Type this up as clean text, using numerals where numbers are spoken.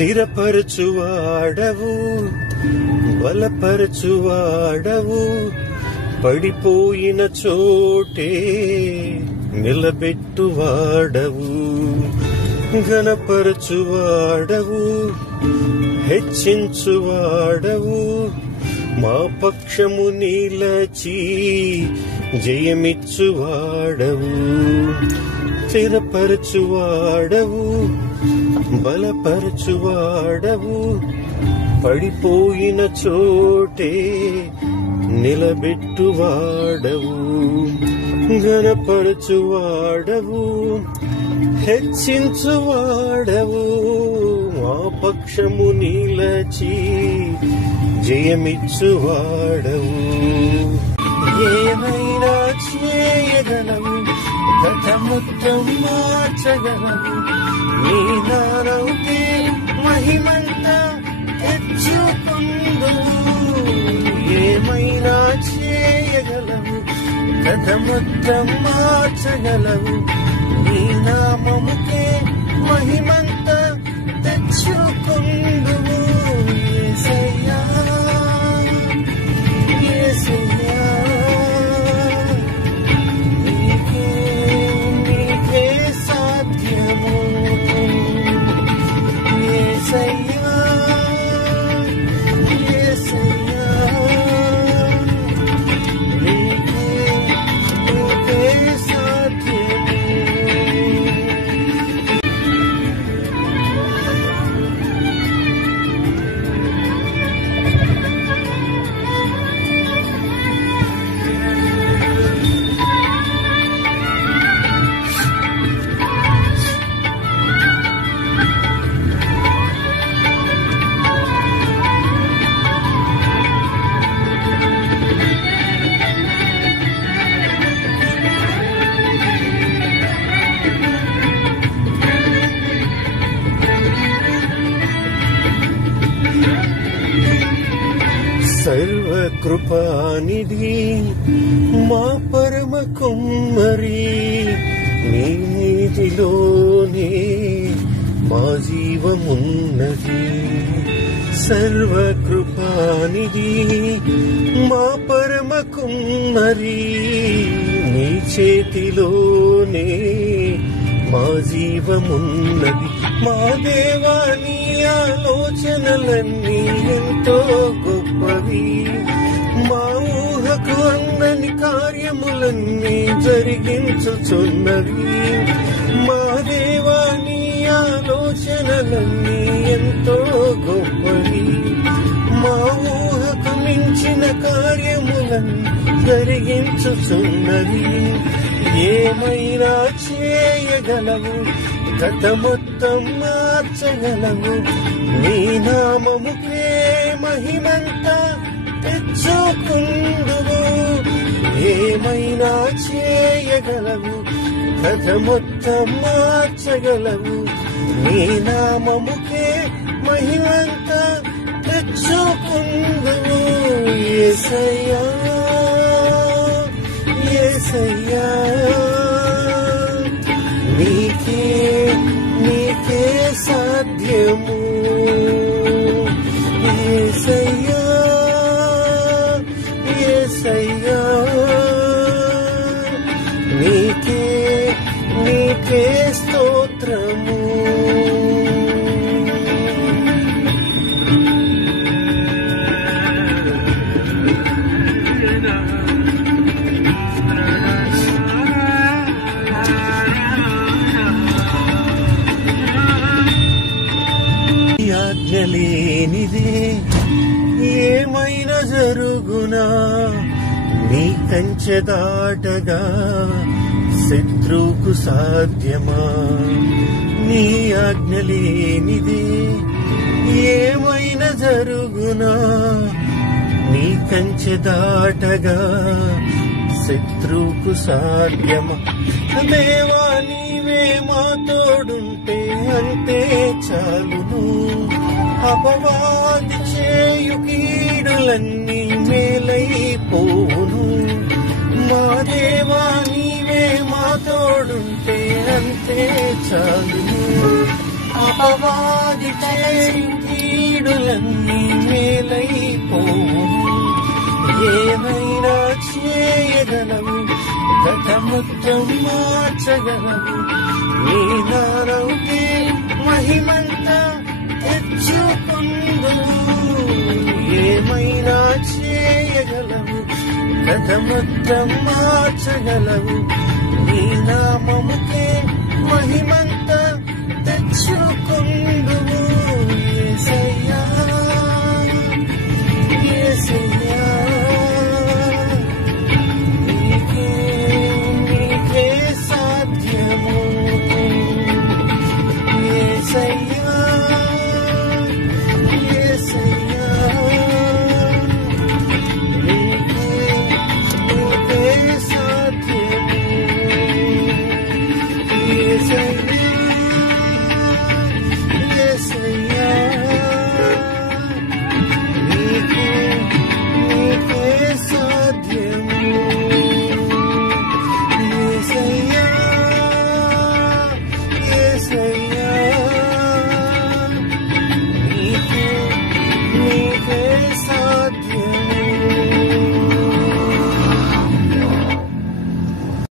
స్థిరపరచువాడవు, బలపరచువాడవు, పడిపోయిన చోటే నిలబెట్టువాడవు, ఘనపరచువాడవు, హెచ్చించువాడవు, మా పక్షము నిలచి జయమిచ్చువాడవు, స్థిరపరచువాడవు, బలపరచువాడవు, పడిపోయిన చోటే నిలబెట్టువాడవు, ఘనపరచువాడవు, హెచ్చించువాడవు, మా పక్షము నిలచి జయమిచ్చువాడవు. ఏమైనా చేయగలవు, కథ మొత్తం మార్చగలవు, నీ నామముకే మహిమంతా తెచ్చుకుందువు. ఏమైనా చేయగలవు, కథ మొత్తం మార్చగలవు, నీ నామముకే మహిమంతా తెచ్చుకుందువు. యేసయ్యా, యేసయ్యా, నీకే సాధ్యము. యేసయ్యా, యేసయ్యా, నీకే సాధ్యము. సర్వకృపానిధి మా పరమ కుమ్మరి, నీ నీతిలోనే మా జీవమున్నది. సర్వకృపానిధి మా పరమ కుమ్మరి, నీ చేతిలోనే మా జీవమున్నది. మా దేవా, నీ ఆలోచనలన్నీ ఎంతో గొప్పవి, మా ఊహకు అందని కార్యములన్నీ జరిగించుచున్నవి. మా దేవా, నీ ఆలోచనలన్నీ ఎంతో గొప్పవి, మా ఊహకు మించిన కార్యములన్నీ జరిగించుచున్నవి. ఏమైనా చేయగలవు, గత మొత్తం మార్చగలవు, నీ నామముకే మహిమంతా తెచ్చుకుందువు. ఏమైనా చేయగలవు, గత మొత్తం మార్చగలవు, నీ నామముకే మహిమంతా తెచ్చుకుందువు. యేసయ్యా, యేసయ్యా, నీకే సాధ్యము. యేసయ్యా, యేసయ్యా, నీకే స్తోత్రము. ఆజ్ఞలేనిదే ఏమైనా జరుగునా, నీ కంచె దాటగా శత్రువుకు సాధ్యమా. నీ ఆజ్ఞలేనిదే ఏమైనా జరుగునా, నీ కంచె దాటగా శత్రువుకు సాధ్యమా. దేవా, నీవే మా తోడుంటే అంతే చాలును, అపవాది చేయు కీడులన్నీ మేలైపోవును. మా దేవా, నీవే మా తోడుంటే అంతే చాలును, అపవాది చేయు కీడులన్నీ మేలైపోవును. ఏమైనా చేయగలవు, కథ మొత్తం మార్చగలవు. నీ నారౌకే మహిమంతా తెచ్చుకుందువు. ఏమైనా చేయగలవు, కథ మొత్తం మార్చగలవు. నీ నామముకే మహిమంతా తెచ్చుకుందువు. యేసయ్యా